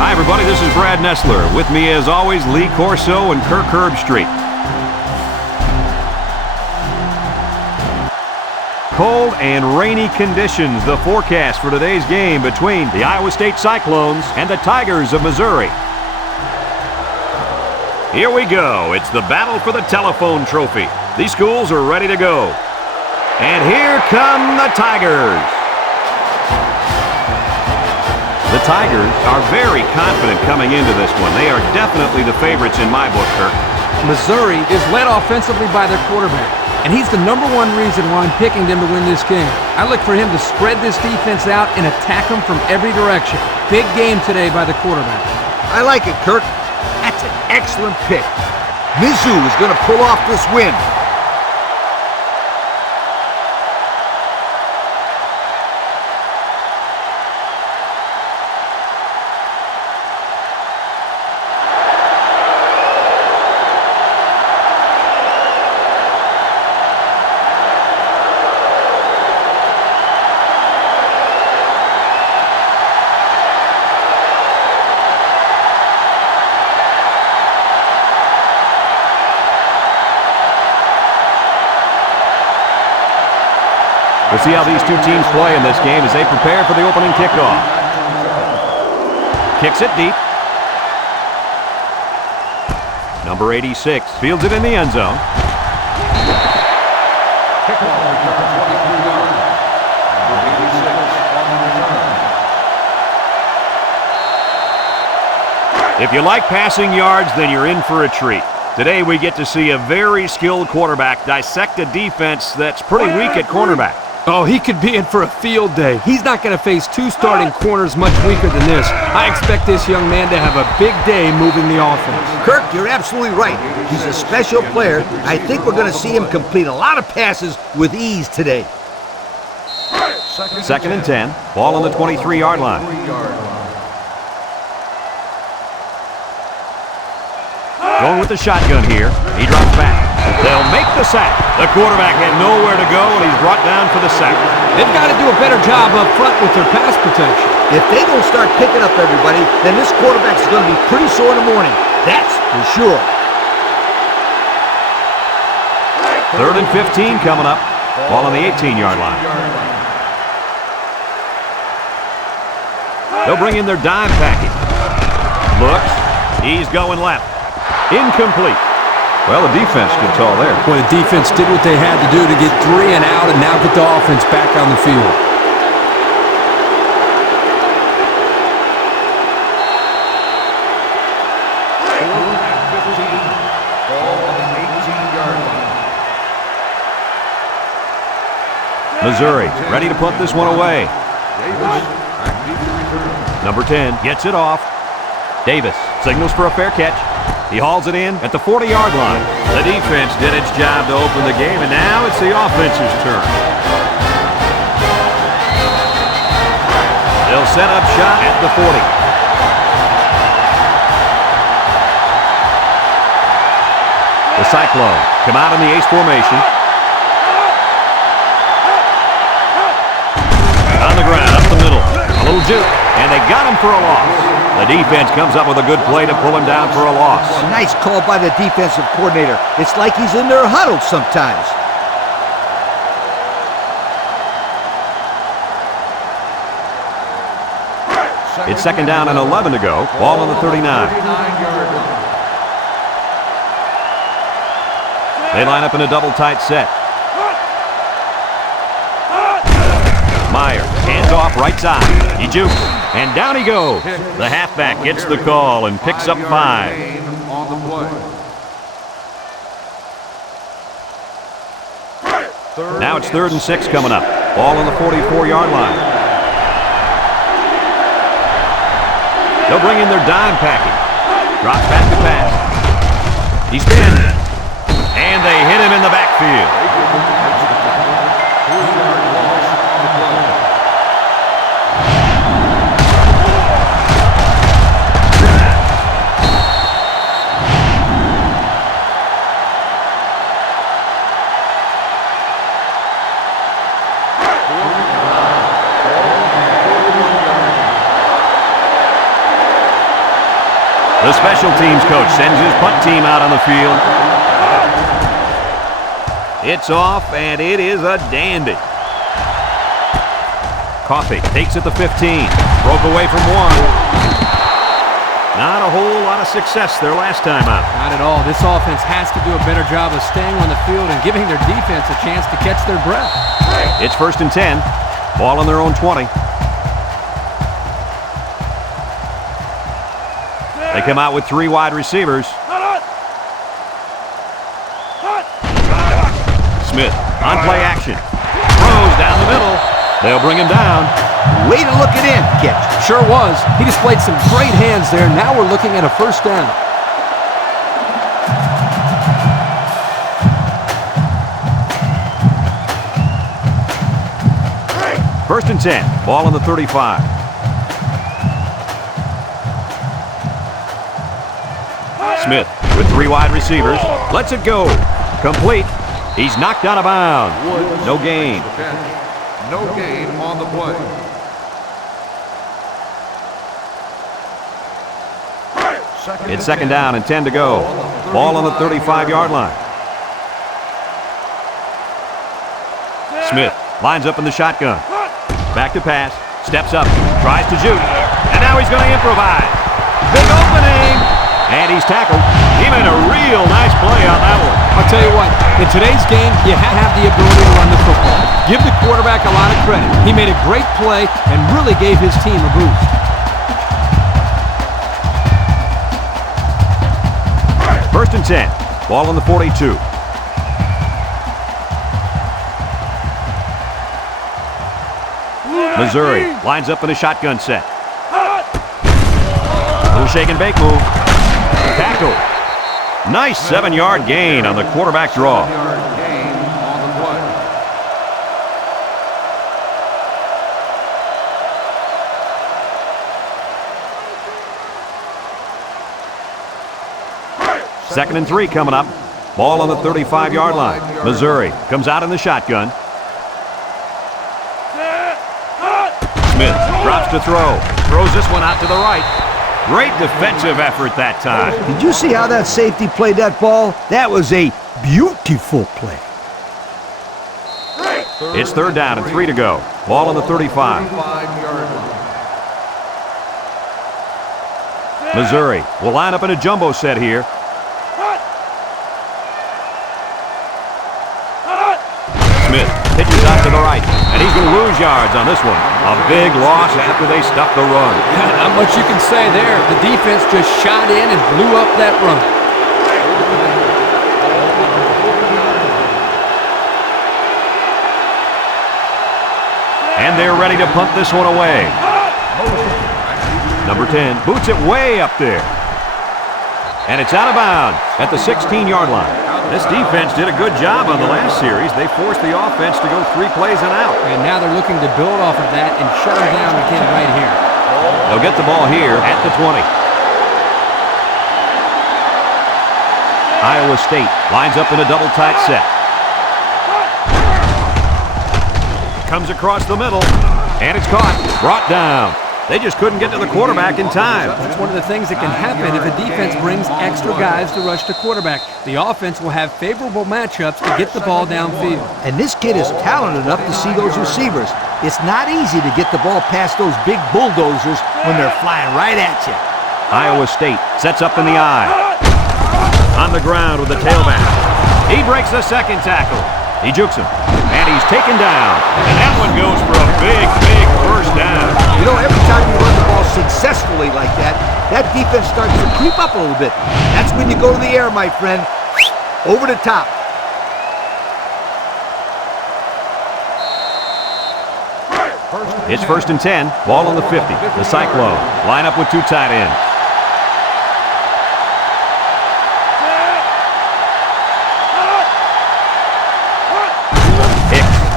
Hi, everybody. This is Brad Nessler. With me, as always, Lee Corso and Kirk Herbstreit. Cold and rainy conditions, the forecast for today's game between the Iowa State Cyclones and the Tigers of Missouri. Here we go. It's the battle for the telephone trophy. These schools are ready to go. And here come the Tigers. The Tigers are very confident coming into this one. They are definitely the favorites in my book, Kirk. Missouri is led offensively by their quarterback, and he's the #1 reason why I'm picking them to win this game. I look for him to spread this defense out and attack them from every direction. Big game today by the quarterback. I like it, Kirk. That's an excellent pick. Mizzou is going to pull off this win. We'll see how these two teams play in this game as they prepare for the opening kickoff. Kicks it deep. Number 86 fields it in the end zone. If you like passing yards, then you're in for a treat. Today we get to see a very skilled quarterback dissect a defense that's pretty weak at cornerback. Oh, he could be in for a field day. He's not going to face two starting corners much weaker than this. I expect this young man to have a big day moving the offense. Kirk, you're absolutely right. He's a special player. I think we're going to see him complete a lot of passes with ease today. Second and 10. Ball on the 23-yard line. Going with the shotgun here. He drops back. They'll make the sack. The quarterback had nowhere to go, and he's brought down for the sack. They've got to do a better job up front with their pass protection. If they don't start picking up everybody, then this quarterback's going to be pretty sore in the morning. That's for sure. Third and 15 coming up. Ball on the 18-yard line. They'll bring in their dime package. Looks. He's going left. Incomplete. Well, the defense stood tall there. Well, the defense did what they had to do to get 3 and out and now get the offense back on the field. Missouri ready to put this one away. Number 10 gets it off. Davis signals for a fair catch. He hauls it in at the 40-yard line. The defense did its job to open the game, and now it's the offense's turn. They'll set up shop at the 40. The Cyclones come out in the ace formation. On the ground, up the middle. A little juke, and they got him for a loss. The defense comes up with a good play to pull him down for a loss. Nice call by the defensive coordinator. It's like he's in their huddle sometimes. It's second down and 11 to go. Ball on the 39. They line up in a double tight set. Meyer hands off right side. He jukes, and down he goes. The halfback gets the call and picks up 5. Now it's 3rd and 6 coming up. Ball on the 44-yard line. They'll bring in their dime package. Drops back to pass. He spins, and they hit him in the backfield. The special teams coach sends his punt team out on the field. It's off, and it is a dandy. Coffey takes it to 15. Broke away from one. Not a whole lot of success their last time out. Not at all. This offense has to do a better job of staying on the field and giving their defense a chance to catch their breath. It's 1st and 10. Ball on their own 20. They come out with 3 wide receivers. Smith on play action. Throws down the middle. They'll bring him down. Way to look it in, catch. Sure was. He displayed some great hands there. Now we're looking at a first down. First and 10. Ball on the 35. Smith with 3 wide receivers. Lets it go. Complete. He's knocked out of bounds. No gain. No gain on the play. It's 2nd down and 10 to go. Ball on the 35-yard line. Smith lines up in the shotgun. Back to pass. Steps up. Tries to shoot. And now he's going to improvise. Big opening. And he's tackled. He made a real nice play on that one. I'll tell you what, in today's game, you have the ability to run the football. Give the quarterback a lot of credit. He made a great play and really gave his team a boost. First and 10. Ball on the 42. Missouri lines up in a shotgun set. Little shake and bake move. Tackle. Nice 7-yard gain on the quarterback draw. Gain on the play. Second and 3 coming up. Ball on the 35-yard line. Missouri comes out in the shotgun. Smith drops to throw. Throws this one out to the right. Great defensive effort that time. Did you see how that safety played that ball? That was a beautiful play. It's 3rd down and 3 to go. Ball on the 35. Missouri will line up in a jumbo set here. Smith pitches out to the right, and he's going to lose yards on this one. A big loss after they stuffed the run. Not much you can say there. The defense just shot in and blew up that run. And they're ready to punt this one away. Number 10 boots it way up there. And it's out of bounds at the 16-yard line. This defense did a good job on the last series. They forced the offense to go 3 plays and out. And now they're looking to build off of that and shut them down again right here. They'll get the ball here at the 20. Iowa State lines up in a double tight set. Comes across the middle, and it's caught. Brought down. They just couldn't get to the quarterback in time. That's one of the things that can happen if a defense brings extra guys to rush the quarterback. The offense will have favorable matchups to get the ball downfield. And this kid is talented enough to see those receivers. It's not easy to get the ball past those big bulldozers when they're flying right at you. Iowa State sets up in the eye. On the ground with the tailback. He breaks the second tackle. He jukes him, and he's taken down. And that one goes for a big, big first down. You know, every time you run the ball successfully like that, that defense starts to creep up a little bit. That's when you go to the air, my friend. Over the top. It's 1st and 10. Ball on the 50. The Cyclone line up with 2 tight ends.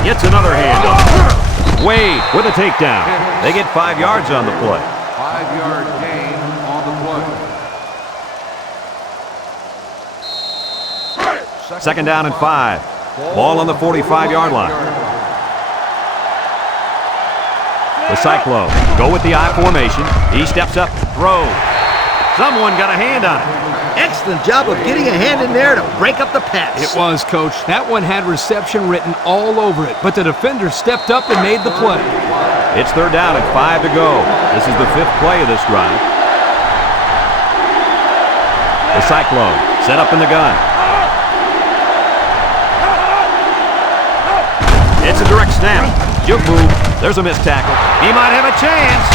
Gets another handoff. Wade with a takedown. They get 5 yards on the play. 5-yard gain on the play. 2nd down and 5. Ball on the 45-yard line. The Cyclone go with the I formation. He steps up, throws. Someone got a hand on it. Excellent job of getting a hand in there to break up the pass. It was, Coach. That one had reception written all over it, but the defender stepped up and made the play. It's third down and 5 to go. This is the 5th play of this drive. The Cyclone set up in the gun. It's a direct snap. Juke move. There's a missed tackle. He might have a chance.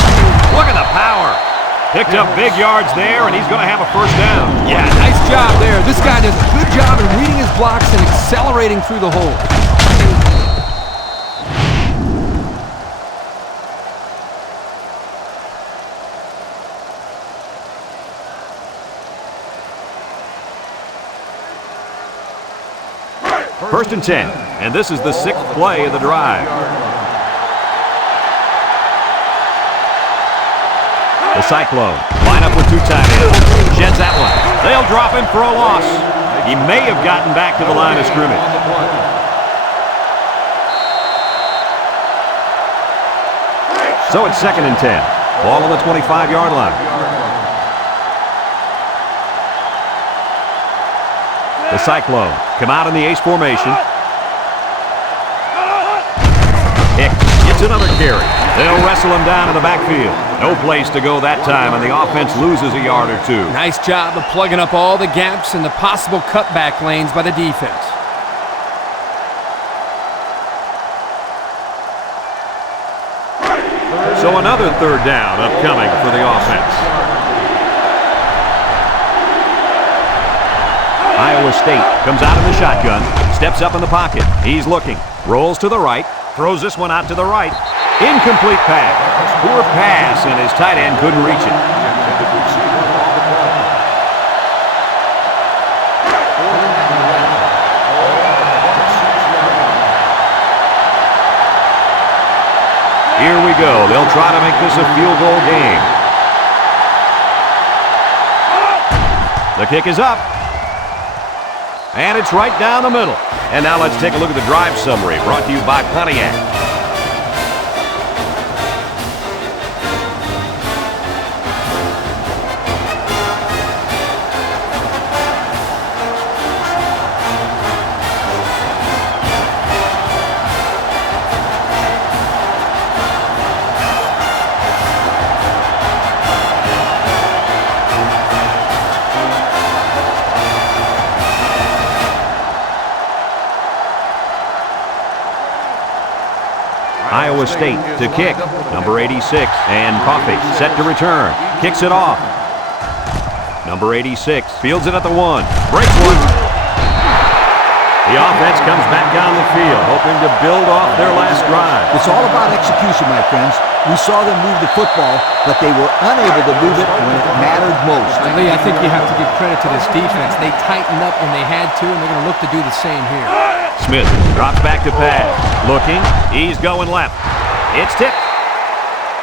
Look at the power. Picked up big yards there, and he's going to have a first down. Yeah, nice job there. This guy does a good job in reading his blocks and accelerating through the hole. First and 10, and this is the 6th play of the drive. The Cyclone line up with 2 tight ends. Sheds that one. They'll drop him for a loss. He may have gotten back to the line of scrimmage. So it's 2nd and 10. Ball on the 25-yard line. The Cyclone come out in the ace formation. Hicks gets another carry. They'll wrestle him down in the backfield. No place to go that time, and the offense loses a yard or 2. Nice job of plugging up all the gaps and the possible cutback lanes by the defense. So another third down upcoming for the offense. Iowa State comes out in the shotgun, steps up in the pocket. He's looking, rolls to the right, throws this one out to the right. Incomplete pass. Poor pass, and his tight end couldn't reach it. Here we go. They'll try to make this a field goal game. The kick is up. And it's right down the middle. And now let's take a look at the drive summary brought to you by Pontiac. Iowa State to kick, number 86, and Coffey set to return, kicks it off. Number 86 fields it at the 1, breaks one. The offense comes back down the field, hoping to build off their last drive. It's all about execution, my friends. We saw them move the football, but they were unable to move it when it mattered most. Lee, I think you have to give credit to this defense. They tightened up when they had to, and they're going to look to do the same here. Smith drops back to pass. Looking, he's going left. It's tipped.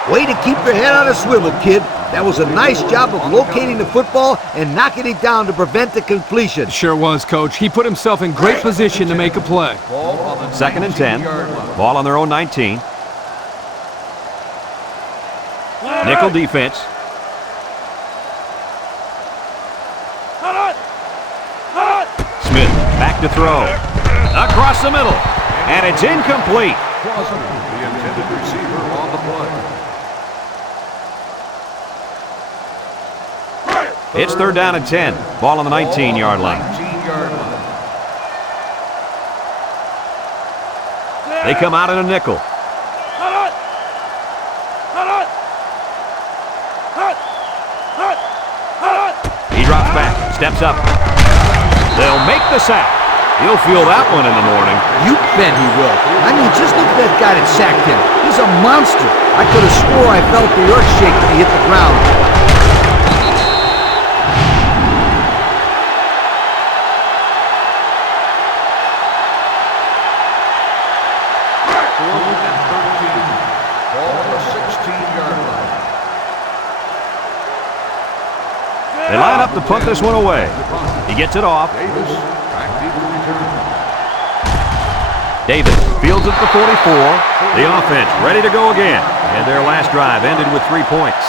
Way to keep your head on a swivel, kid. That was a nice job of locating the football and knocking it down to prevent the completion. Sure was, Coach. He put himself in great position to make a play. 2nd and 10. Ball on their own 19. Nickel defense. Smith back to throw. Across the middle. And it's incomplete. The intended receiver on the play. It's third down and 10. Ball on the 19-yard line. 19-yard line. They come out in a nickel. He drops back, steps up. They'll make the sack. He'll feel that one in the morning. You bet he will. I mean, just look at that guy that sacked him. He's a monster. I could have swore I felt the earth shake when he hit the ground. Ball on the 16-yard line. They line up to punt this one away. He gets it off. Davis back deep to return. Davis fields at the 44. The offense ready to go again. And their last drive ended with 3 points.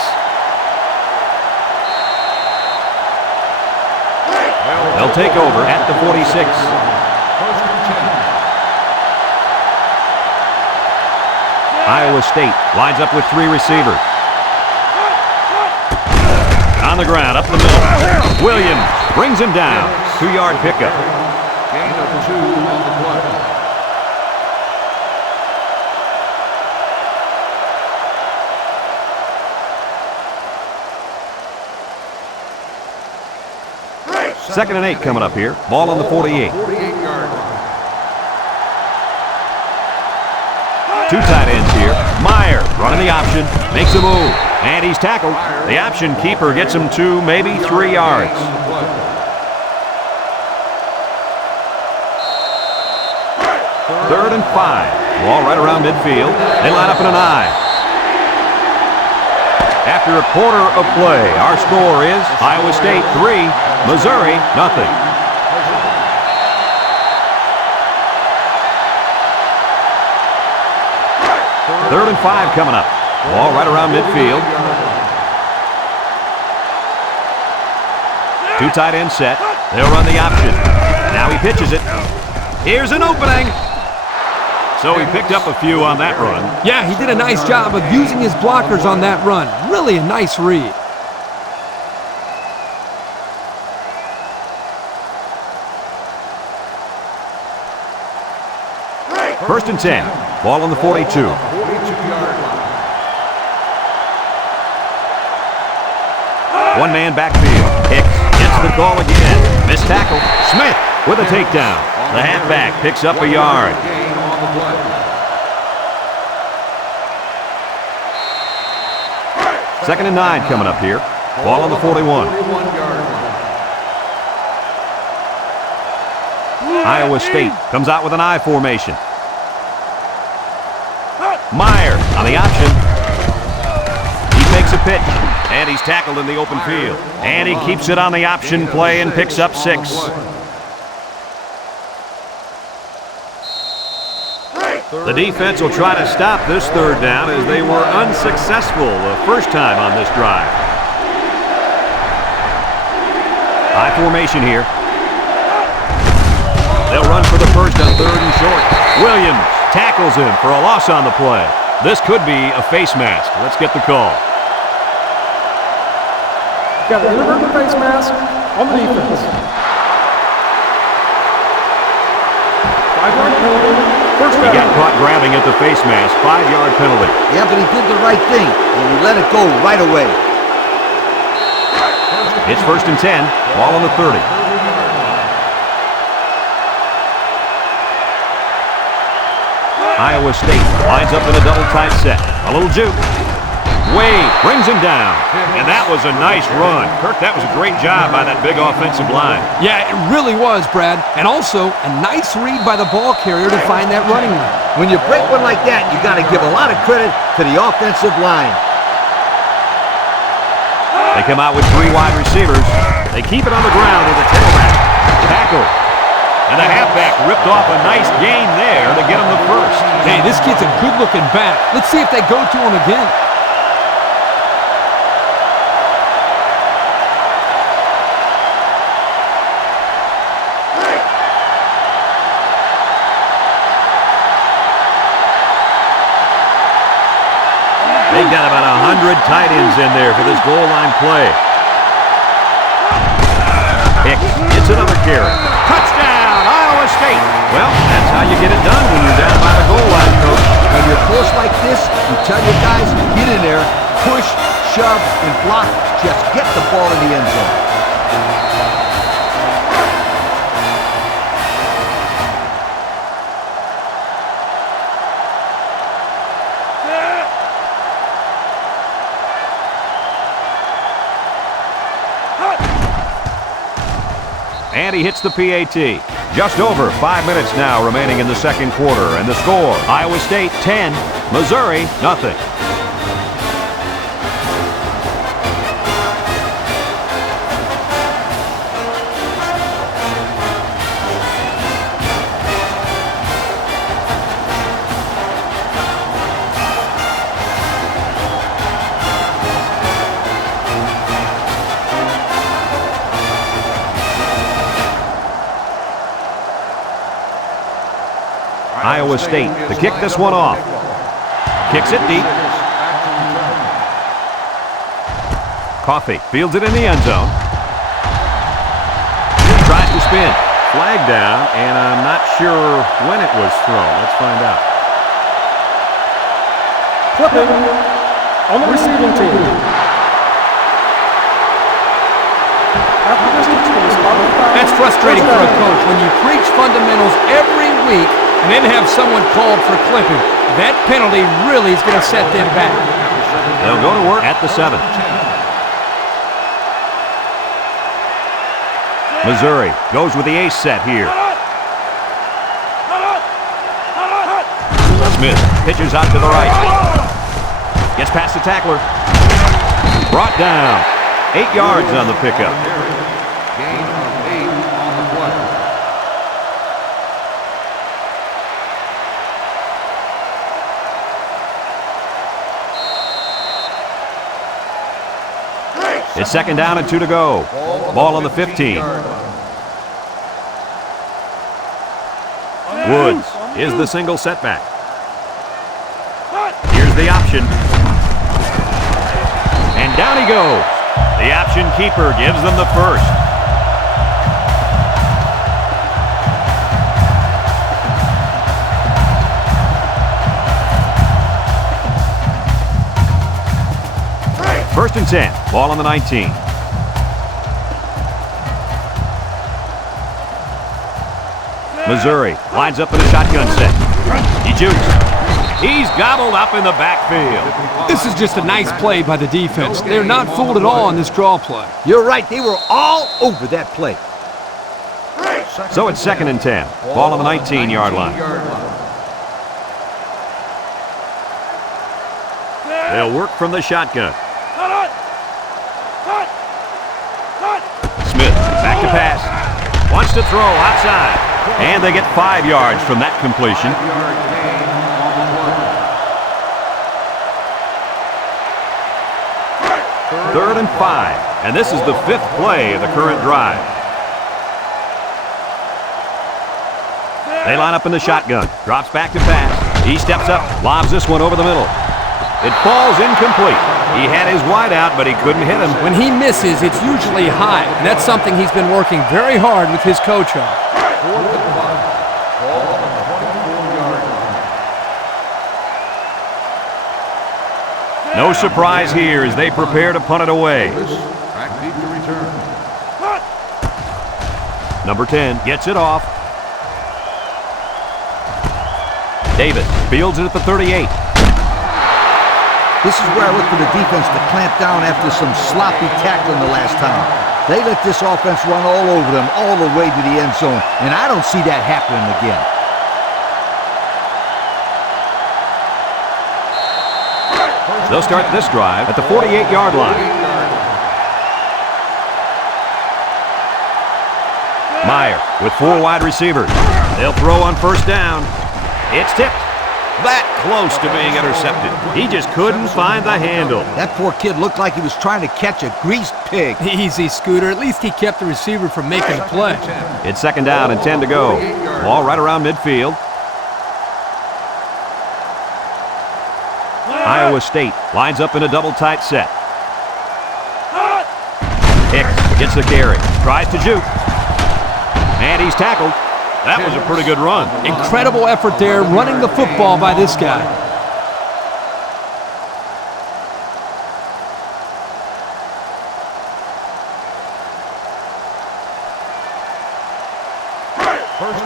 They'll take over at the 46. First and 10. Iowa State lines up with 3 receivers. On the ground, up the middle. Williams brings him down. 2-yard pickup. Gain of 2 on the play. Second and 8 coming up here. Ball on the 48. 48-yard line. 2 tight ends here. Meyer running the option, makes a move, and he's tackled. The option keeper gets him 2, maybe 3 yards. On the play. Third and 5. Ball right around midfield. They line up in an I. After a quarter of play, our score is Iowa State 3, Missouri nothing. Third and 5 coming up. Ball right around midfield. 2 tight ends set. They'll run the option. Now he pitches it. Here's an opening. So he picked up a few on that run. Yeah, he did a nice job of using his blockers on that run. Really a nice read. First and 10. Ball on the 42. 42-yard line. 1-man backfield. Hicks gets the call again. Missed tackle. Smith with a takedown. The halfback picks up a yard. Gain on the play. Second and 9 coming up here. Ball on the 41. 41-yard line. Iowa State comes out with an I formation. Meyer on the option. He takes a pitch, and he's tackled in the open field. And he keeps it on the option play and picks up 6. The defense will try to stop this third down as they were unsuccessful the first time on this drive. I formation here. They'll run for the first on 3rd and short. Williams tackles him for a loss on the play. This could be a face mask. Let's get the call. Got an inadvertent face mask on the defense. 5-yard penalty. First He down. got caught grabbing at the face mask. 5-yard penalty. Yeah, but he did the right thing, and he let it go right away. It's first and 10. Ball on the 30. Iowa State lines up in a double tight set. A little juke. Wade brings him down. And that was a nice run. Kirk, that was a great job by that big offensive line. Yeah, it really was, Brad. And also, a nice read by the ball carrier to find that running lane. When you break one like that, you got to give a lot of credit to the offensive line. They come out with 3 wide receivers. They keep it on the ground with a tailback. Tackle. And the halfback ripped off a nice gain there to get him the first. Hey, this kid's a good-looking back. Let's see if they go to him again. They've got about 100 tight ends in there for this goal line play. Hicks gets another carry. Touchdown, Iowa State. Well, that's how you get it done when you're down by the goal line, Coach. When you're close like this, you tell your guys, get in there, push, shove, and block. Just get the ball in the end zone. And he hits the PAT. Just over 5 minutes now remaining in the second quarter. And the score, Iowa State 10, Missouri nothing. Iowa State to kick this one off. Kicks it deep. Coffee fields it in the end zone. Tries to spin. Flag down, and I'm not sure when it was thrown. Let's find out. Clipping on the receiving team. After this team is on the foul. That's frustrating for a coach when you preach fundamentals every week and then have someone called for clipping. That penalty really is going to set them back. They'll go to work at the 7. Missouri goes with the ace set here. Smith pitches out to the right. Gets past the tackler. Brought down. 8 yards on the pickup. Gain of 8 on the play. It's 2nd down and 2 to go. Ball on the 15. Woods is the single setback. Here's the option. And down he goes. The option keeper gives them the first. First and 10. Ball on the 19. Missouri lines up in a shotgun set. He jukes. He's gobbled up in the backfield. This is just a nice play by the defense. They're not fooled at all on this draw play. You're right. They were all over that play. So it's 2nd and 10. Ball on the 19-yard line. They'll work from the shotgun. Smith back to pass. Wants to throw outside. And they get 5 yards from that completion. 3rd and 5. And this is the 5th play of the current drive. They line up in the shotgun. Drops back to pass. He steps up. Lobs this one over the middle. It falls incomplete. He had his wide out, but he couldn't hit him. When he misses, it's usually high, and that's something he's been working very hard with his coach on. 4th and 5. Ball on the 24-yard line. No surprise here as they prepare to punt it away. Back deep to return. Number 10 gets it off. Davis fields it at the 38. This is where I look for the defense to clamp down after some sloppy tackling the last time. They let this offense run all over them, all the way to the end zone, and I don't see that happening again. They'll start this drive at the 48-yard line. Meyer with 4 wide receivers. They'll throw on first down. It's tipped. That close to being intercepted. He just couldn't find the handle. That poor kid looked like he was trying to catch a greased pig. Easy, Scooter. At least he kept the receiver from making a play. It's 2nd down and 10 to go. Ball right around midfield. Iowa State lines up in a double tight set. Hicks gets the carry. Tries to juke. And he's tackled. That was a pretty good run. Incredible effort there, running the football by this guy.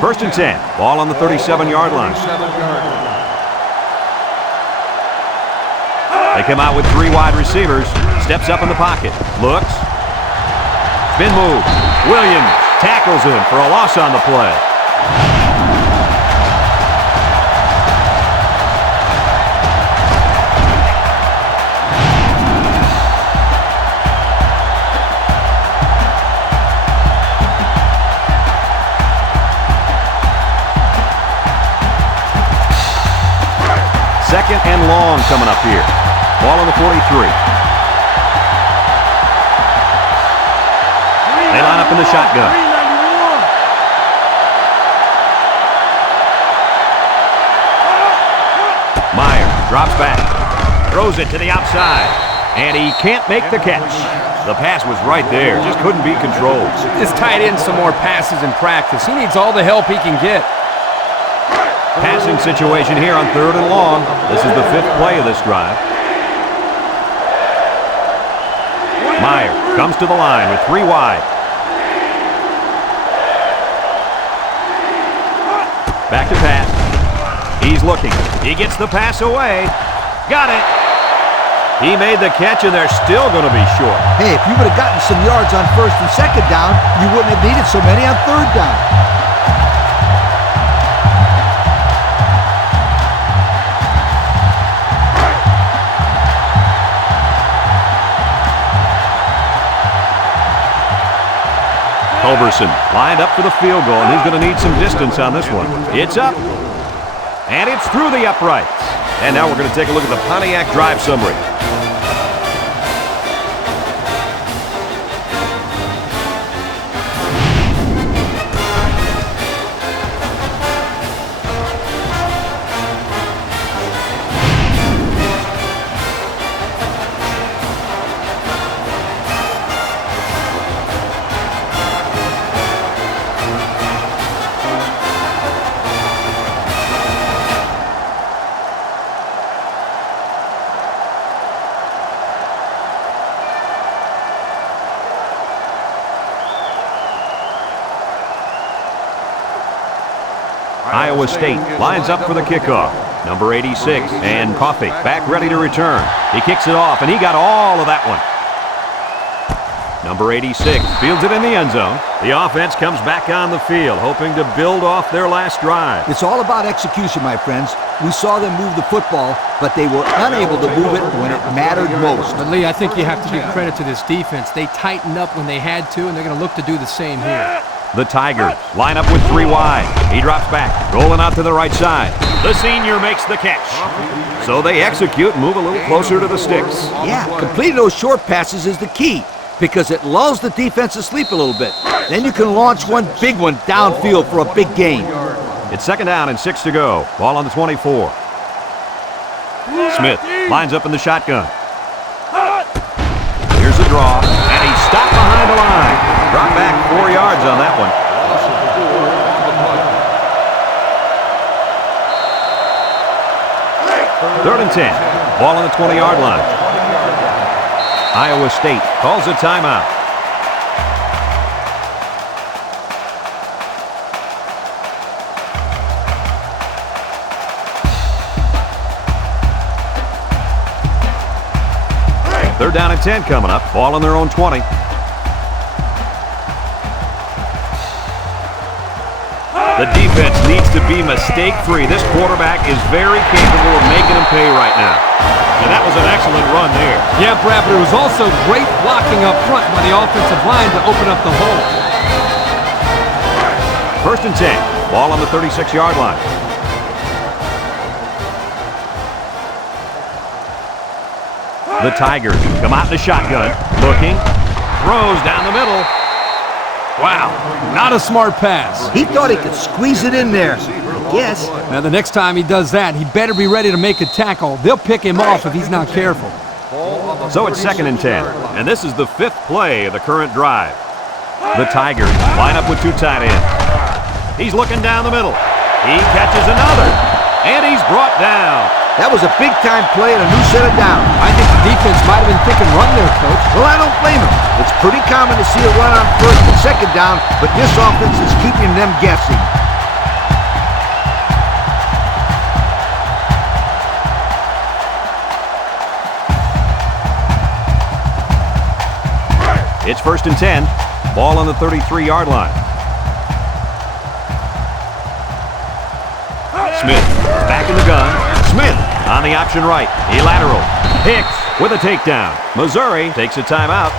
First and 10. Ball on the 37-yard line. They come out with 3 wide receivers. Steps up in the pocket. Looks. Spin move. Williams tackles him for a loss on the play. Second and long coming up here. Ball on the 43. They line up in the shotgun. Drops back. Throws it to the outside. And he can't make the catch. The pass was right there. Just couldn't be controlled. Just tied in some more passes in practice. He needs all the help he can get. Passing situation here on 3rd and long. This is the 5th play of this drive. Meyer comes to the line with 3 wide. Back to pass. He's looking. He gets the pass away. Got it. He made the catch, and they're still going to be short. Hey, if you would have gotten some yards on 1st and 2nd down, you wouldn't have needed so many on 3rd down. Culberson lined up for the field goal, and he's going to need some distance on this one. It's up, and it's through the uprights. And now we're going to take a look at the Pontiac drive summary. Iowa State lines up for the kickoff. Number 86, and Coffey back ready to return. He kicks it off, and he got all of that one. Number 86 fields it in the end zone. The offense comes back on the field, hoping to build off their last drive. It's all about execution, my friends. We saw them move the football, but they were unable to move it when it mattered most. But, Lee, I think you have to give credit to this defense. They tightened up when they had to, and they're going to look to do the same here. The Tigers line up with 3 wide. He drops back, rolling out to the right side. The senior makes the catch. So they execute and move a little closer to the sticks. Yeah, completing those short passes is the key because it lulls the defense to sleep a little bit. Then you can launch one big one downfield for a big gain. It's 2nd down and 6 to go. Ball on the 24. Smith lines up in the shotgun. Here's the draw, and he's stopped behind the line. Drop back 4 yards on that one. 3rd and 10. Ball on the 20-yard line. Iowa State calls a timeout. They're down at 10 coming up. Ball on their own 20. The defense needs to be mistake-free. This quarterback is very capable of making them pay right now. And that was an excellent run there. Yeah, Brad, but it was also great blocking up front by the offensive line to open up the hole. 1st and 10. Ball on the 36-yard line. The Tigers come out in the shotgun. Looking. Throws down the middle. Wow, not a smart pass. He thought he could squeeze it in there. Yes. Now, the next time he does that, he better be ready to make a tackle. They'll pick him off if he's not careful. So it's 2nd and 10, and this is the 5th play of the current drive. The Tigers line up with 2 tight ends. He's looking down the middle. He catches another, and he's brought down. That was a big-time play and a new set of downs. I think the defense might have been thinking run there, Coach. Well, I don't blame him. It's pretty common to see a run on 1st and 2nd down, but this offense is keeping them guessing. It's 1st and 10. Ball on the 33-yard line. Smith back in the gun. Smith on the option right. He lateral. Hicks with a takedown. Missouri takes a timeout.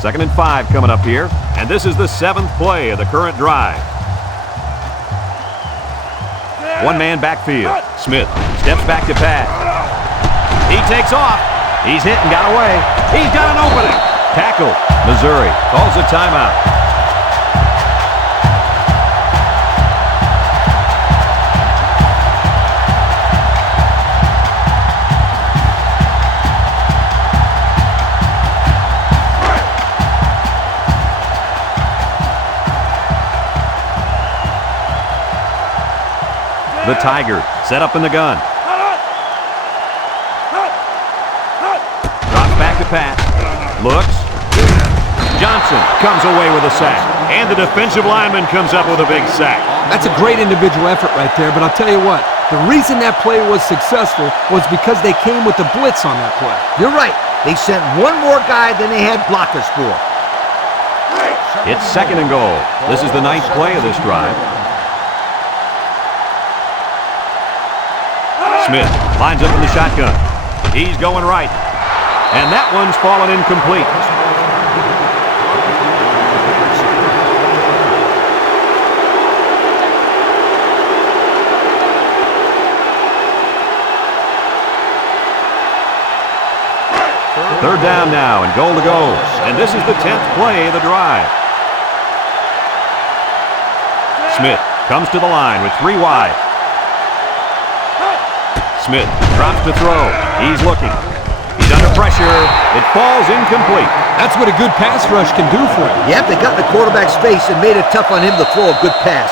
Second and 5 coming up here. And this is the 7th play of the current drive. One-man backfield. Smith steps back to pass. He takes off. He's hit and got away. He's got an opening. Tackle. Missouri calls a timeout. The Tigers set up in the gun. Drops back to pass. Looks. Johnson comes away with a sack. And the defensive lineman comes up with a big sack. That's a great individual effort right there, but I'll tell you what. The reason that play was successful was because they came with the blitz on that play. You're right. They sent one more guy than they had blockers for. It's 2nd and goal. This is the 9th play of this drive. Smith lines up in the shotgun. He's going right. And that one's fallen incomplete. Third down now and goal to go. And this is the 10th play of the drive. Smith comes to the line with 3 wide. Smith drops to throw. He's looking. He's under pressure. It falls incomplete. That's what a good pass rush can do for him. Yep, they got in the quarterback's face and made it tough on him to throw a good pass.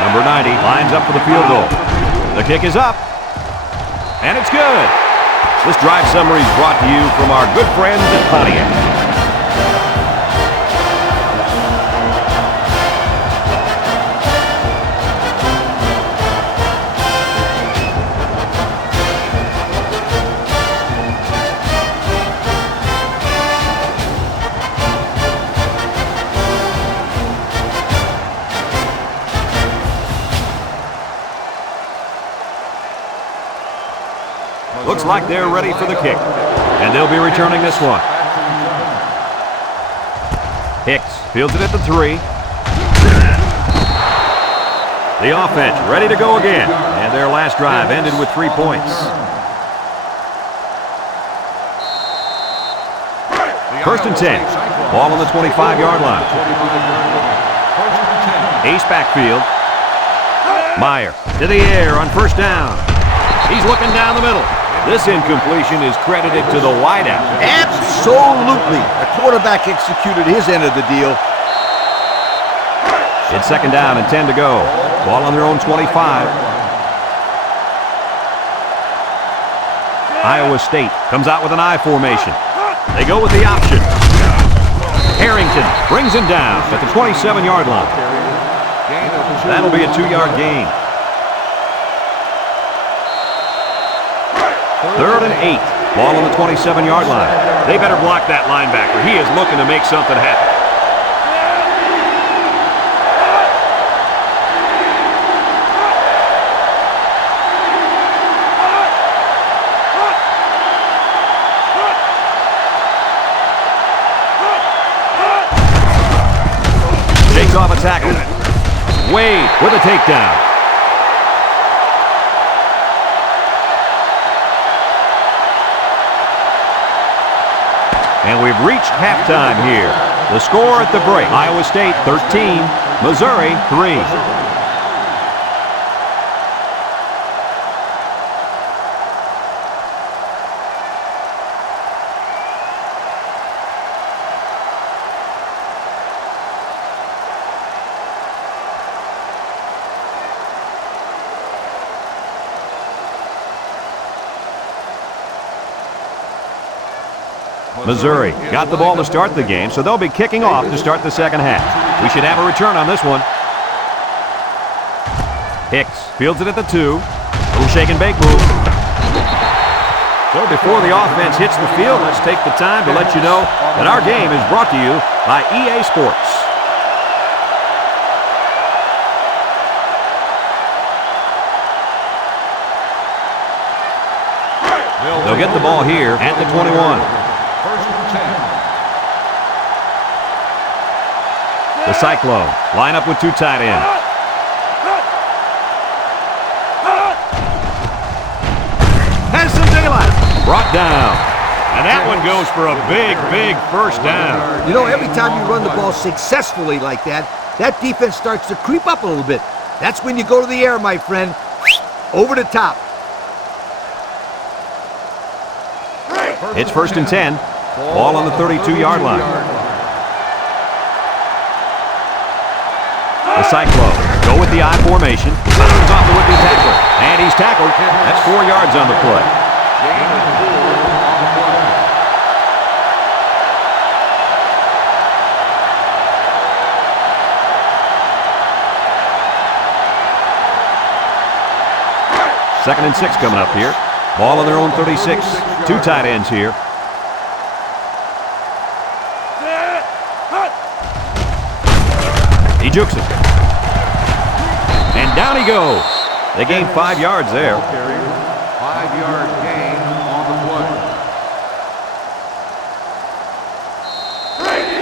Number 90 lines up for the field goal. The kick is up. And it's good. This drive summary is brought to you from our good friends at Pontiac. Looks like they're ready for the kick. And they'll be returning this one. Hicks fields it at the 3. The offense ready to go again. And their last drive ended with 3 points. First and 10. Ball on the 25-yard line. Ace backfield. Meyer to the air on first down. He's looking down the middle. This incompletion is credited to the wideout. Absolutely. The quarterback executed his end of the deal. It's 2nd down and 10 to go. Ball on their own 25. Iowa State comes out with an I formation. They go with the option. Harrington brings him down at the 27-yard line. That'll be a 2-yard gain. 3rd and 8. Ball on the 27-yard line. They better block that linebacker. He is looking to make something happen. Shakes off a tackle. Wade with a takedown. And we've reached halftime here. The score at the break, Iowa State 13, Missouri 3. Missouri got the ball to start the game, so they'll be kicking off to start the second half. We should have a return on this one. Hicks fields it at the 2. Little shake and bake move. So before the offense hits the field, let's take the time to let you know that our game is brought to you by EA Sports. They'll get the ball here at the 21. The Cyclones line up with 2 tight ends. Has some daylight. Brought down. And that one goes for a big, big first down. You know, every time you run the ball successfully like that, that defense starts to creep up a little bit. That's when you go to the air, my friend. Over the top. It's 1st and 10. Ball on the 32-yard line. The Cyclones go with the I formation. Bounces off the would-be tackler. And he's tackled. That's 4 yards on the play. Gain of 4 on the play. Second and 6 coming up here. Ball on their own 36. 2 tight ends here. He jukes it. And down he goes. They gained 5 yards there. 5-yard gain on the play.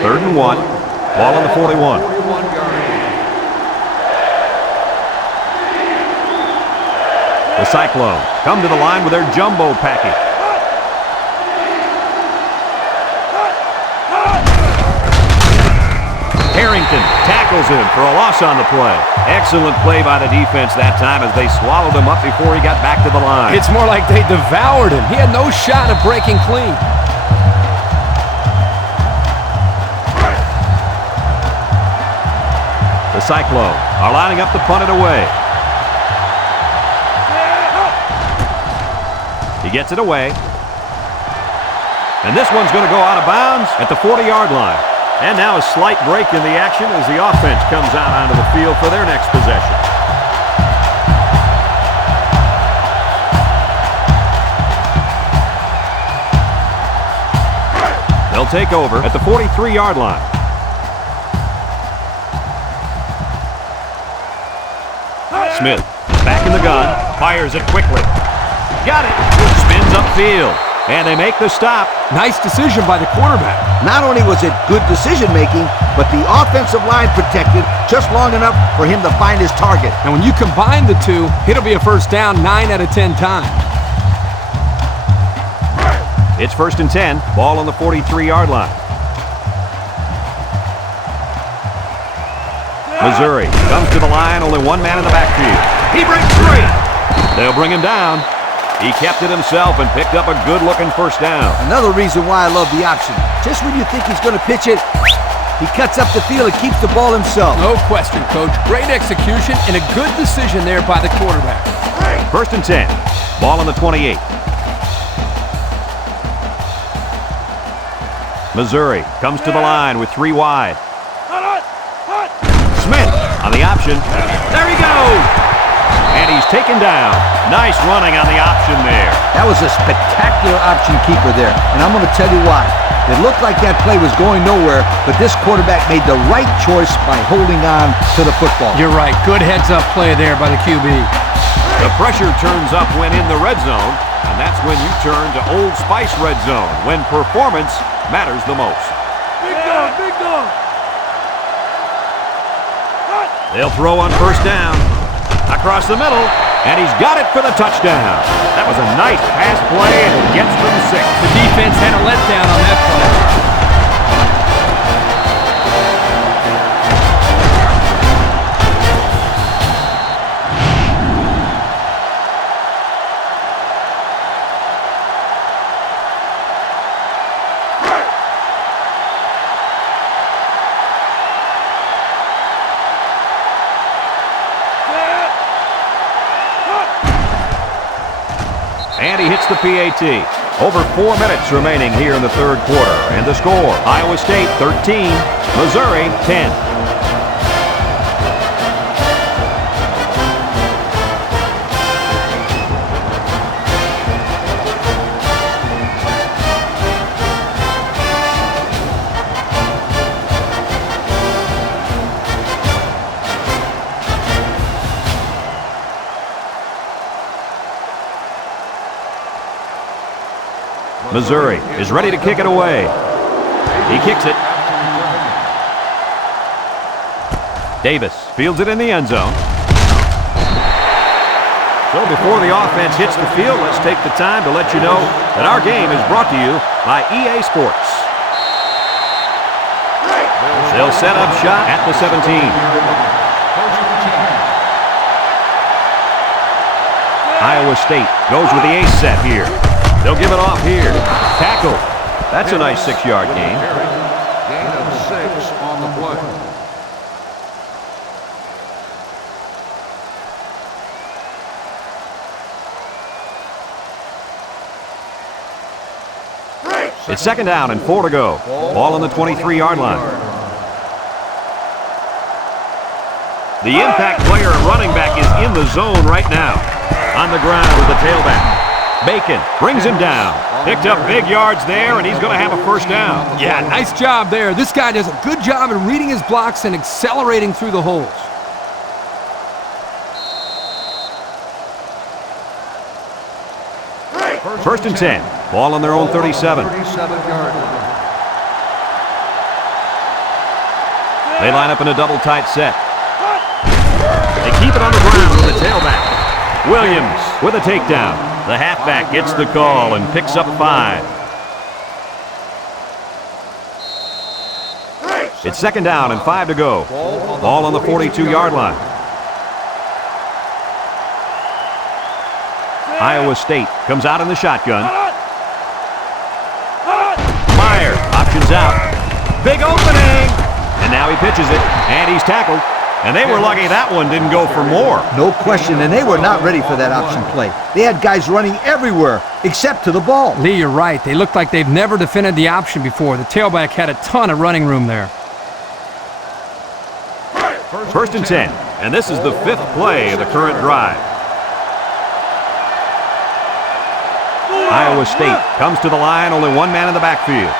3rd and 1. Ball on the 41. 41-yard. The Cyclones come to the line with their jumbo package. Harrington tackles him for a loss on the play. Excellent play by the defense that time as they swallowed him up before he got back to the line. It's more like they devoured him. He had no shot of breaking clean. The Cyclones are lining up to punt it away. He gets it away. And this one's going to go out of bounds at the 40-yard line. And now a slight break in the action as the offense comes out onto the field for their next possession. They'll take over at the 43-yard line. Smith back in the gun, fires it quickly. Got it. Spins upfield. And they make the stop. Nice decision by the quarterback. Not only was it good decision-making, but the offensive line protected just long enough for him to find his target. And when you combine the two, it'll be a first down 9 out of 10 times. It's 1st and 10. Ball on the 43-yard line. Missouri comes to the line. Only one man in the backfield. He breaks free. They'll bring him down. He kept it himself and picked up a good-looking first down. Another reason why I love the option. Just when you think he's going to pitch it, he cuts up the field and keeps the ball himself. No question, Coach. Great execution and a good decision there by the quarterback. 1st and 10. Ball on the 28. Missouri comes to the line with 3 wide. Smith on the option. There he goes. And he's taken down. Nice running on the option there. That was a spectacular option keeper there, and I'm going to tell you why. It looked like that play was going nowhere, but this quarterback made the right choice by holding on to the football. You're right. Good heads-up play there by the QB. The pressure turns up when in the red zone, and that's when you turn to Old Spice Red Zone, when performance matters the most. Big dog, big dog. They'll throw on 1st down. Across the middle, and he's got it for the touchdown. That was a nice pass play, and it gets them 6. The defense had a letdown on that play. And he hits the PAT. Over 4 minutes remaining here in the 3rd quarter. And the score, Iowa State 13, Missouri 10. Missouri is ready to kick it away. He kicks it. Davis fields it in the end zone. So before the offense hits the field, let's take the time to let you know that our game is brought to you by EA Sports. They'll set up shot at the 17. Iowa State goes with the ace set here. They'll give it off here. Tackle. That's a nice 6-yard gain. Gain of 6 on the play. It's 2nd down and 4 to go. Ball on the 23-yard line. The impact player and running back is in the zone right now. On the ground with the tailback. Bacon brings him down. Picked up big yards there, and he's going to have a 1st down. Yeah, nice job there. This guy does a good job in reading his blocks and accelerating through the holes. First and 10. Ball on their own 37. 37-yard line. They line up in a double tight set. They keep it on the ground with the tailback. Williams with a takedown. The halfback gets the call and picks up 5. It's 2nd down and 5 to go. Ball on the 42-yard line. Iowa State comes out in the shotgun. Meyer options out. Big opening! And now he pitches it, and he's tackled. And they were lucky that one didn't go for more. No question, and they were not ready for that option play. They had guys running everywhere except to the ball. Lee, you're right. They look like they've never defended the option before. The tailback had a ton of running room there. First and 10, and this is the 5th play of the current drive. Iowa State comes to the line, only one man in the backfield.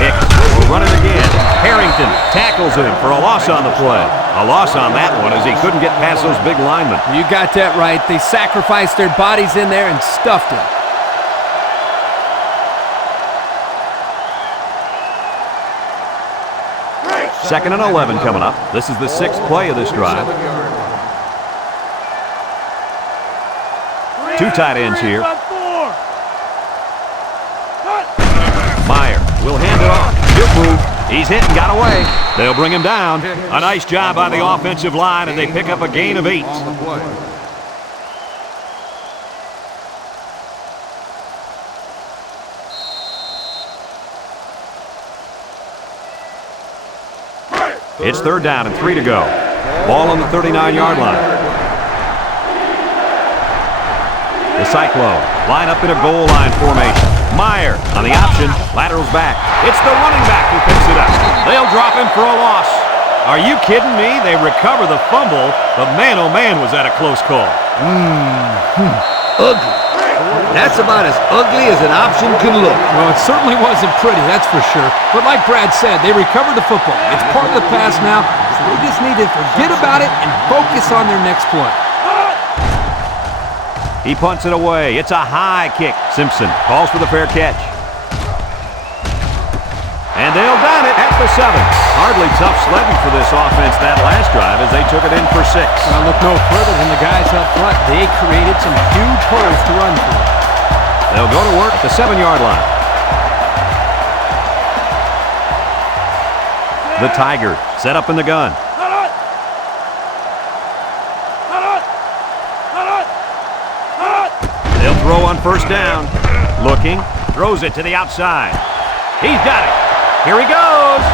Hicks will run it again. Harrington tackles him for a loss on the play. A loss on that one as he couldn't get past those big linemen. You got that right. They sacrificed their bodies in there and stuffed it. Second and 11 coming up. This is the 6th play of this drive. 2 tight ends here. Meyer will hand it off. He'll move. He's hit and got away. They'll bring him down. A nice job by the offensive line, and they pick up a gain of 8. On the play. It's 3rd down and 3 to go. Ball on the 39-yard line. The Cyclones line up in a goal line formation. Meyer on the option, laterals back. It's the running back who picks it up. They'll drop him for a loss. Are you kidding me? They recover the fumble, but man, oh man, was that a close call. Ugly. That's about as ugly as an option could look. Well, it certainly wasn't pretty, that's for sure. But like Brad said, they recovered the football. It's part of the pass now, so they just need to forget about it and focus on their next play. He punts it away. It's a high kick. Simpson calls for the fair catch. And they'll down it at the 7. Hardly tough sledding for this offense that last drive as they took it in for 6. Well, look no further than the guys up front. They created some huge holes to run through. They'll go to work at the 7-yard line. The Tigers set up in the gun. They'll throw on 1st down. Looking, throws it to the outside. He's got it. Here he goes.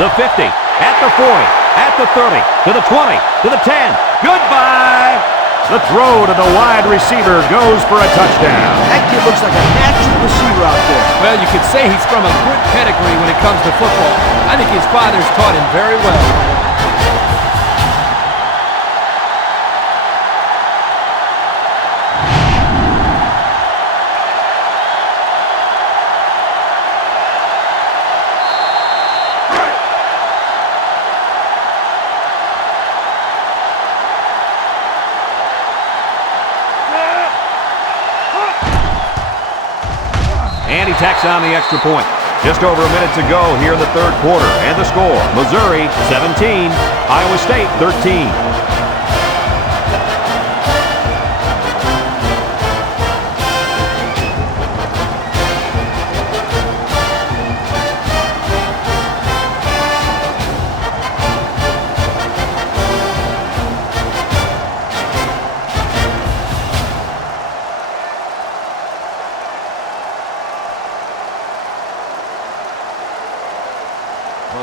The 50, at the 40, at the 30, to the 20, to the 10. Goodbye. The throw to the wide receiver goes for a touchdown. That kid looks like a natural receiver out there. Well, you could say he's from a good pedigree when it comes to football. I think his father's taught him very well. And he tacks on the extra point. Just over a minute to go here in the 3rd quarter. And the score, Missouri 17, Iowa State 13.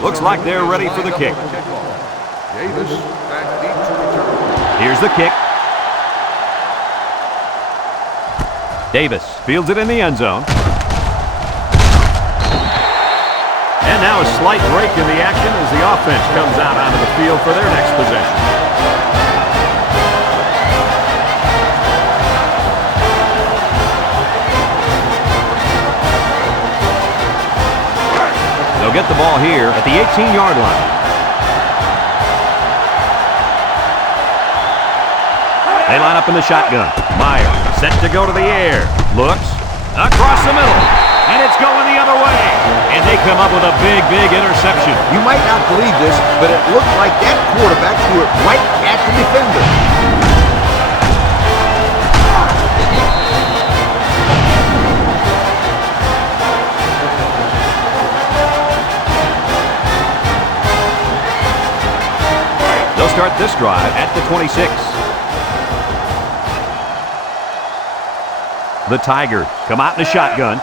Looks like they're ready for the kick. Davis back deep to return. Here's the kick. Davis fields it in the end zone. And now a slight break in the action as the offense comes out onto the field for their next possession. They'll get the ball here at the 18-yard line. They line up in the shotgun. Meyer set to go to the air. Looks across the middle. And it's going the other way. And they come up with a big, big interception. You might not believe this, but it looked like that quarterback threw it right at the defender. They'll start this drive at the 26. The Tigers come out in a shotgun.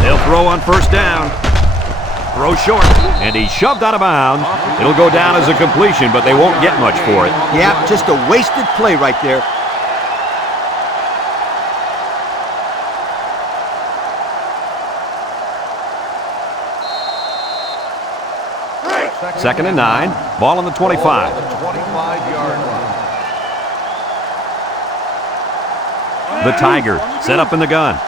They'll throw on first down. Throw short, and he's shoved out of bounds. It'll go down as a completion, but they won't get much for it. Yeah, just a wasted play right there. Second and 9. Ball on the 25. The 25-yard line. The Tigers set up in the gun.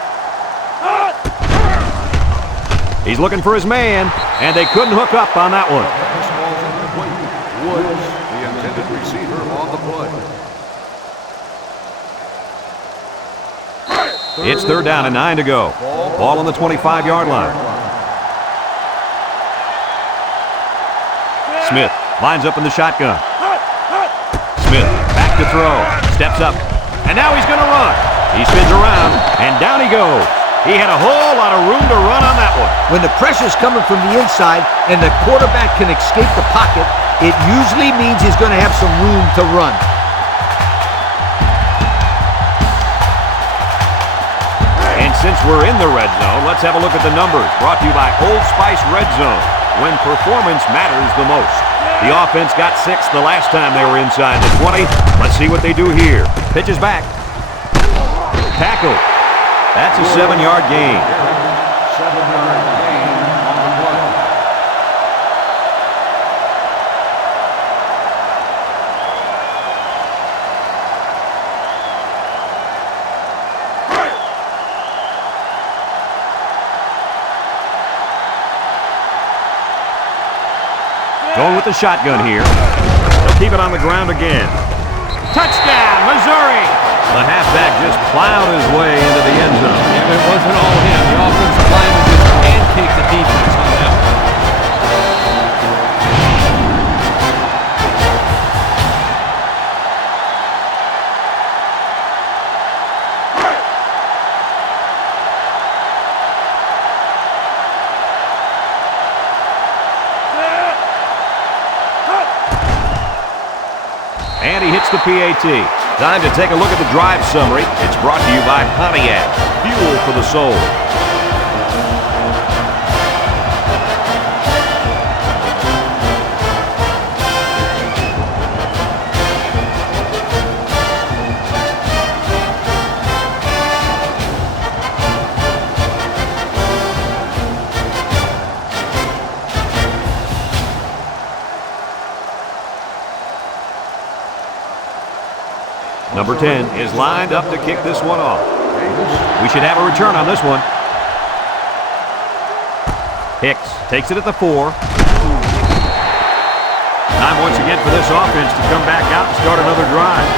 He's looking for his man, and they couldn't hook up on that one. This ball's incomplete. Woods, the intended receiver, on the play. It's third down and 9 to go. Ball on the 25-yard line. Smith lines up in the shotgun. Smith back to throw. Steps up. And now he's going to run. He spins around, and down he goes. He had a whole lot of room to run on that one. When the pressure's coming from the inside and the quarterback can escape the pocket, it usually means he's going to have some room to run. And since we're in the red zone, let's have a look at the numbers. Brought to you by Old Spice Red Zone, when performance matters the most. The offense got 6 the last time they were inside the 20. Let's see what they do here. Pitches back. Tackle. That's a 7-yard gain. 7-yard gain on the play. Going with the shotgun here. They'll keep it on the ground again. Touchdown, Missouri! The halfback just plowed his way into the end zone. Yeah, it wasn't all him. The offensive lineman just pancaked the defense on that one. And he hits the PAT. Time to take a look at the drive summary. It's brought to you by Pontiac. Fuel for the soul. Number 10 is lined up to kick this one off. We should have a return on this one. Hicks takes it at the 4. Time once again for this offense to come back out and start another drive.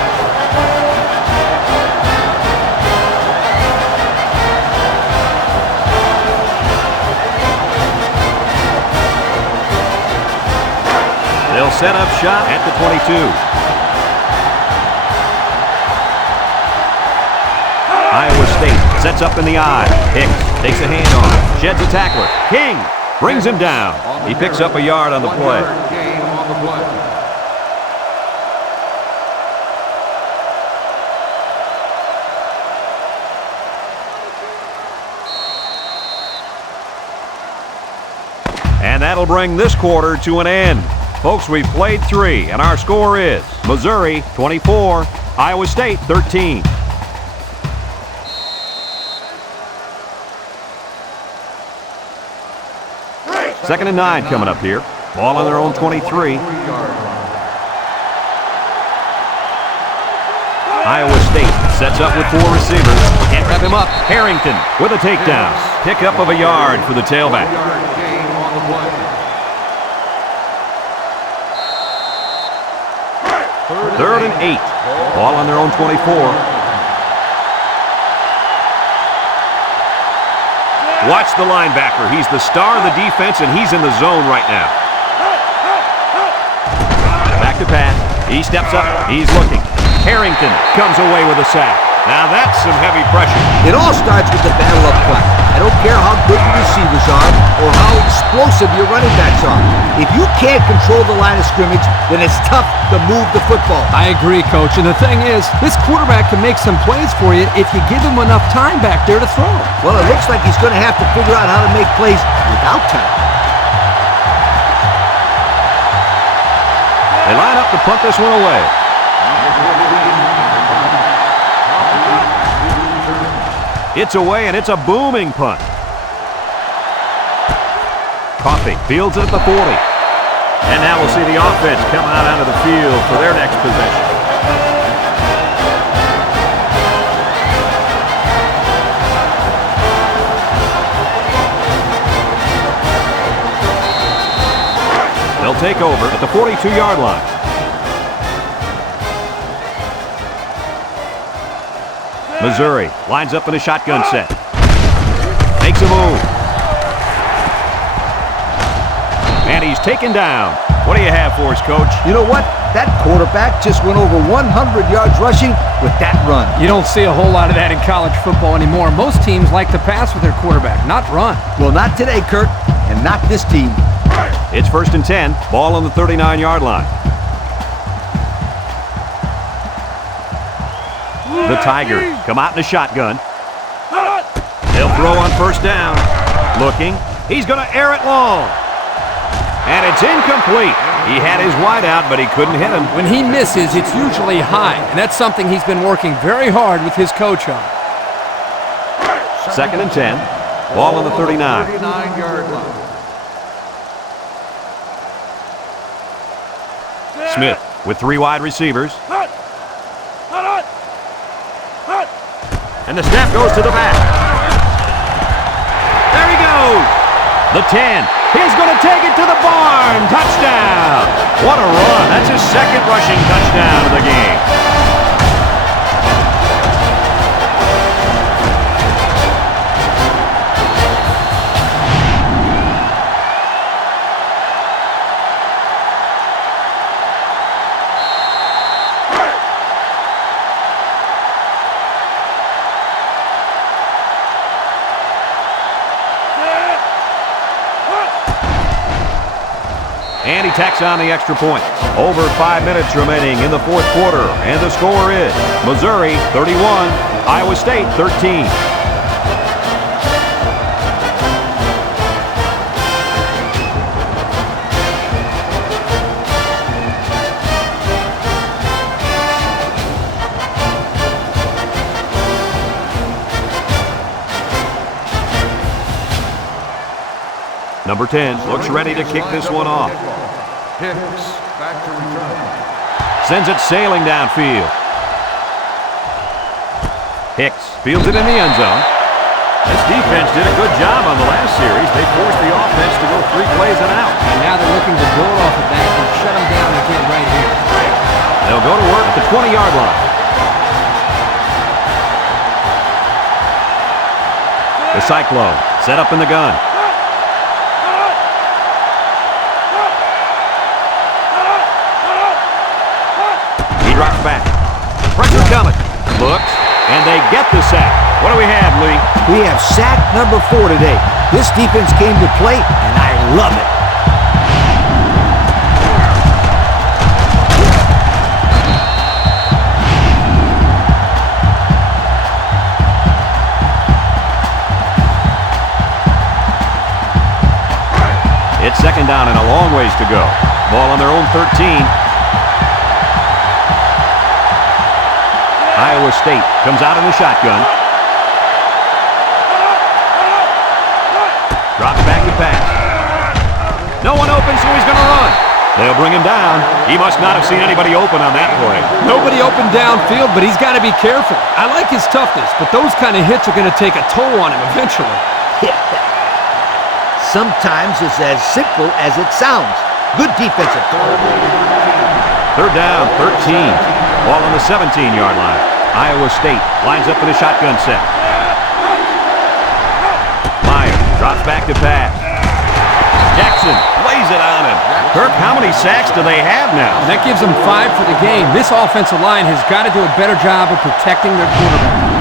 They'll set up shop at the 22. Iowa State sets up in the I. Hicks takes a handoff, sheds a tackler. King brings him down. He picks up a yard on the play. 1-yard gain on the play. And that'll bring this quarter to an end. Folks, we've played 3, and our score is Missouri 24, Iowa State 13. Second and 9 coming up here. Ball on their own 23. Iowa State sets up with 4 receivers. Can't wrap him up. Harrington with a takedown. Pickup of a yard for the tailback. Third and 8. Ball on their own 24. Watch the linebacker. He's the star of the defense, and he's in the zone right now. Back to pass. He steps up. He's looking. Harrington comes away with a sack. Now that's some heavy pressure. It all starts with the battle up front. I don't care how good your receivers are or how explosive your running backs are. If you can't control the line of scrimmage, then it's tough to move the football. I agree, Coach. And the thing is, this quarterback can make some plays for you if you give him enough time back there to throw. Well, it looks like he's going to have to figure out how to make plays without time. They line up to punt this one away. It's away, and it's a booming punt. Coffee fields it at the 40. And now we'll see the offense come out onto the field for their next possession. They'll take over at the 42-yard line. Missouri lines up in a shotgun set. Makes a move. And he's taken down. What do you have for us, Coach? You know what? That quarterback just went over 100 yards rushing with that run. You don't see a whole lot of that in college football anymore. Most teams like to pass with their quarterback, not run. Well, not today, Kurt, and not this team. It's first and 10. Ball on the 39-yard line. The Tigers come out in a shotgun. They'll throw on first down. Looking. He's going to air it long. And it's incomplete. He had his wide out, but he couldn't hit him. When he misses, it's usually high, and that's something he's been working very hard with his coach on. Second and 10. Ball on the 39. 39-yard line. Smith with 3 wide receivers. And the snap goes to the back. There he goes. The 10. He's going to take it to the barn. Touchdown. What a run. That's his second rushing touchdown of the game. And he tacks on the extra point. Over 5 minutes remaining in the fourth quarter. And the score is Missouri 31, Iowa State 13. Number 10 looks ready to kick this one off. Hicks back to return. Sends it sailing downfield. Hicks fields it in the end zone. This defense did a good job on the last series. They forced the offense to go 3 plays and out. And now they're looking to build off of that and shut them down again right here. They'll go to work at the 20-yard line. The Cyclone set up in the gun. He drops back. Pressure coming. Looks, and they get the sack. What do we have, Lee? We have sack number 4 today. This defense came to play, and I love it. It's second down and a long ways to go. Ball on their own 13. Iowa State comes out in the shotgun. Drops back to pass. No one open, so he's going to run. They'll bring him down. He must not have seen anybody open on that play. Nobody open downfield, but he's got to be careful. I like his toughness, but those kind of hits are going to take a toll on him eventually. Sometimes it's as simple as it sounds. Good defensive throw. Third down, 13. Ball on the 17-yard line. Iowa State lines up in a shotgun set. Meyer drops back to pass. Jackson lays it on him. Kirk, how many sacks do they have now? And that gives them 5 for the game. This offensive line has got to do a better job of protecting their quarterback.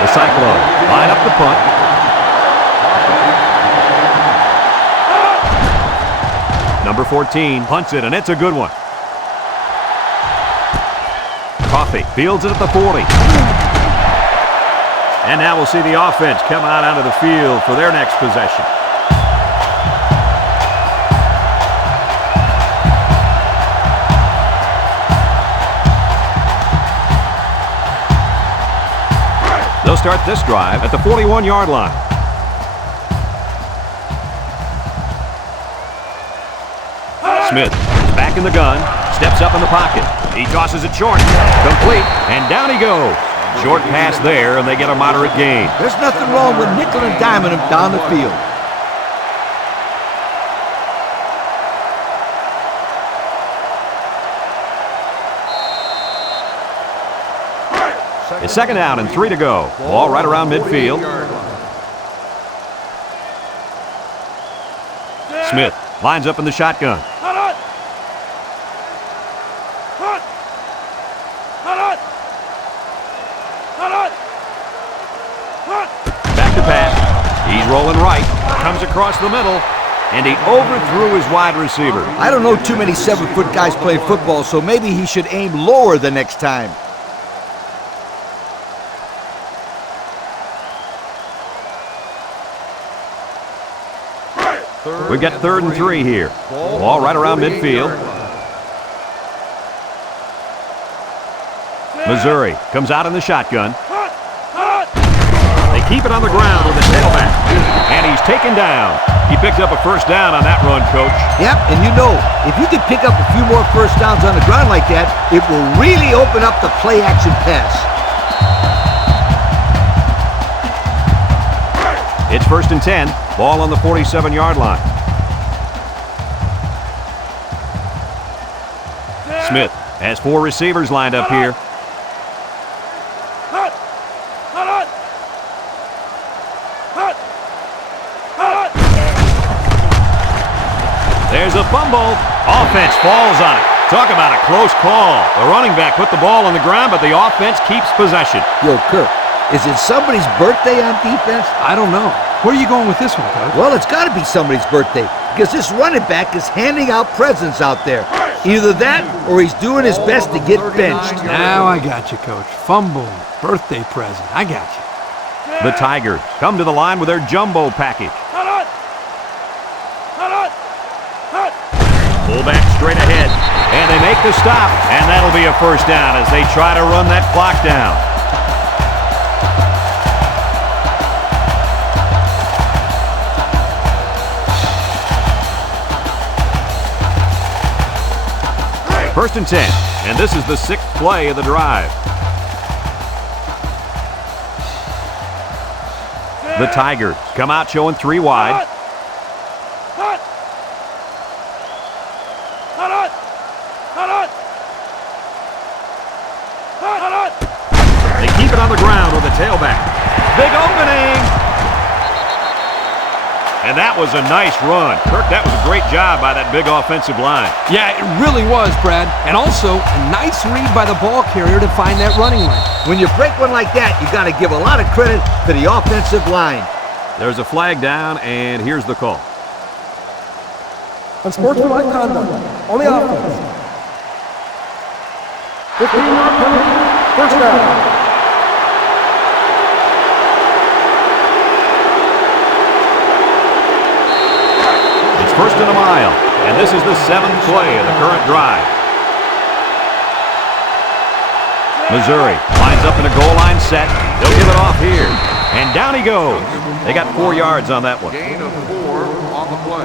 The Cyclones line up the punt. Number 14 punts it, and it's a good one. Coffee fields it at the 40. And now we'll see the offense come out onto the field for their next possession. They'll start this drive at the 41-yard line. Smith is back in the gun, steps up in the pocket. He tosses it short, complete, and down he goes. Short pass there, and they get a moderate gain. There's nothing wrong with nickel and diming him down the field. It's second down and 3 to go. Ball right around midfield. Smith lines up in the shotgun. Back to pass. He's rolling right. Comes across the middle. And he overthrew his wide receiver. I don't know too many 7-foot guys play football, so maybe he should aim lower the next time. We've got 3rd and 3 here. Ball right around midfield. Missouri comes out in the shotgun. They keep it on the ground with the tailback. And he's taken down. He picked up a first down on that run, Coach. Yep, and you know, if you could pick up a few more first downs on the ground like that, it will really open up the play-action pass. It's 1st and 10. Ball on the 47-yard line. Smith has 4 receivers lined up here. There's a fumble. Offense falls on it. Talk about a close call. The running back put the ball on the ground, but the offense keeps possession. Yo, Kirk, is it somebody's birthday on defense? I don't know. Where are you going with this one, Coach? Well, it's got to be somebody's birthday because this running back is handing out presents out there. Either that or he's doing his best to get benched. Now I got you, Coach. Fumble, birthday present. I got you. The Tigers come to the line with their jumbo package. Pull back straight ahead, and they make the stop, and that'll be a first down as they try to run that clock down. First and 10, and this is the 6th play of the drive. The Tigers come out showing 3 wide. They keep it on the ground with a tailback. Big opening! And that was a nice run. Kirk, that was a great job by that big offensive line. Yeah, it really was, Brad. And also, a nice read by the ball carrier to find that running lane. When you break one like that, you got to give a lot of credit to the offensive line. There's a flag down, and here's the call. Unsportsmanlike conduct on the offense. 15-yard penalty, first down. It's first and a mile, and this is the 7th play of the current drive. Missouri lines up in a goal line set. They'll give it off here, and down he goes. They got 4 yards on that one. Gain of 4 on the play.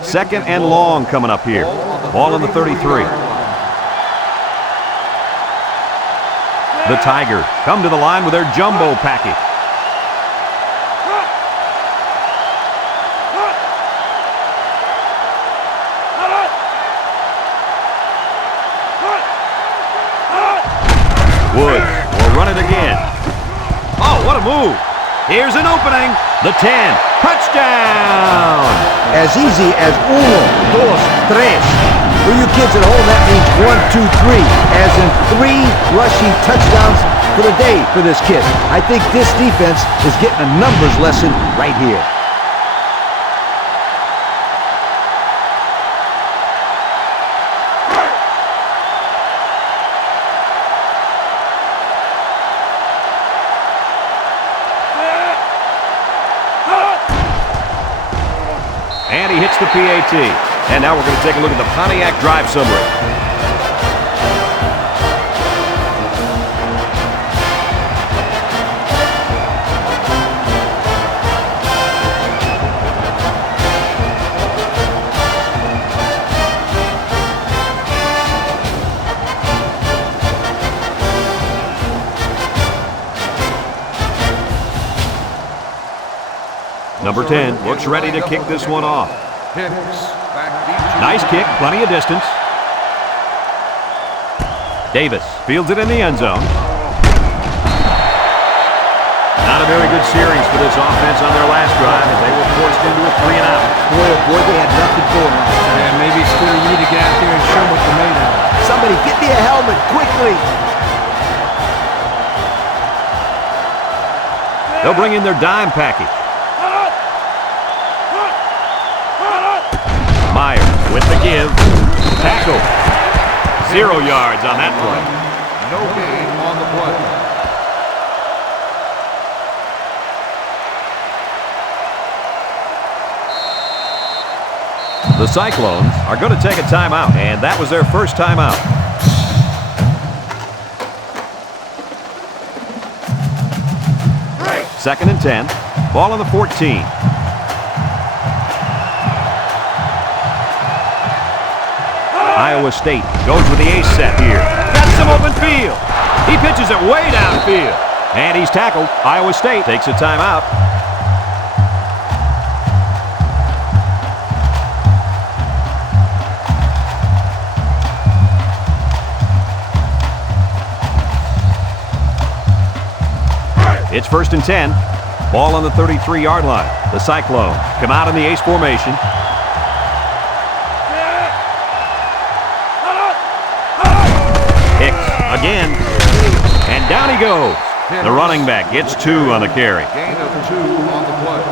Second and long coming up here. Ball on the 33. The Tigers come to the line with their jumbo package. Woods will run it again. Oh, what a move. Here's an opening. The 10. Touchdown! As easy as uno, dos, tres. For you kids at home, that means 1, 2, 3. As in 3 rushing touchdowns for the day for this kid. I think this defense is getting a numbers lesson right here. And he hits the PAT. And now we're going to take a look at the Pontiac drive summary. Number 10 looks ready to kick this one off. Nice kick, plenty of distance. Davis fields it in the end zone. Not a very good series for this offense on their last drive as they were forced into a 3-and-out. Boy, oh boy, they had nothing going on. And maybe, Scooter, you need to get out there and show what they're made of. Somebody get me a helmet quickly. They'll bring in their dime package. Myers with the give. Tackle. 0 yards on that play. No gain on the play. The Cyclones are going to take a timeout, and that was their first timeout. Second and 10. Ball on the 14. Iowa State goes with the ace set here. Got some open field. He pitches it way downfield. And he's tackled. Iowa State takes a timeout. It's first and 10. Ball on the 33-yard line. The Cyclones come out in the ace formation. Again, and down he goes. The running back gets 2 on the carry. Gain of 2 on the play.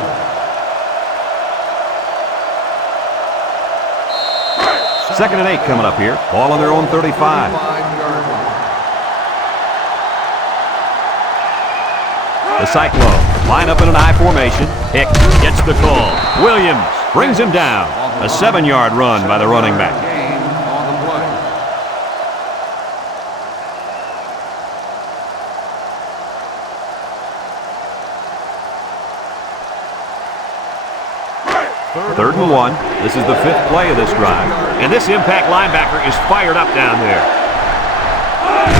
Second and 8 coming up here. Ball on their own 35. 5-yard line. The Cyclones line up in an I formation. Hicks gets the call. Williams brings him down. A 7-yard run by the running back. Gain on the play. Third and 1. This is the 5th play of this drive. And this impact linebacker is fired up down there.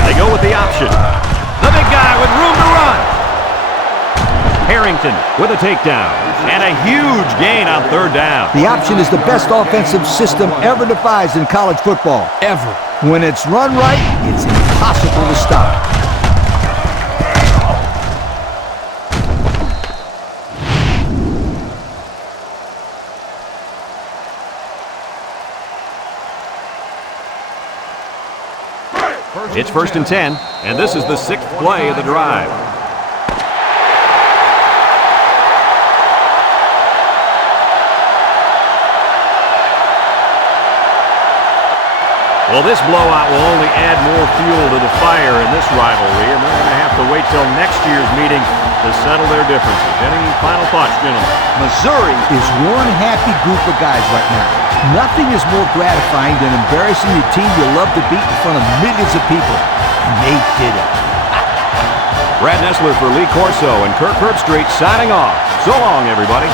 They go with the option. The big guy with room to run. Harrington with a takedown. And a huge gain on third down. The option is the best offensive system ever devised in college football. Ever. When it's run right, it's impossible to stop. It's 1st and 10, and this is the 6th play of the drive. Well, this blowout will only add more fuel to the fire in this rivalry, and they're going to have to wait till next year's meeting to settle their differences. Any final thoughts, gentlemen? Missouri is one happy group of guys right now. Nothing is more gratifying than embarrassing the team you love to beat in front of millions of people. And they did it. Brad Nessler for Lee Corso and Kirk Herbstreit signing off. So long, everybody.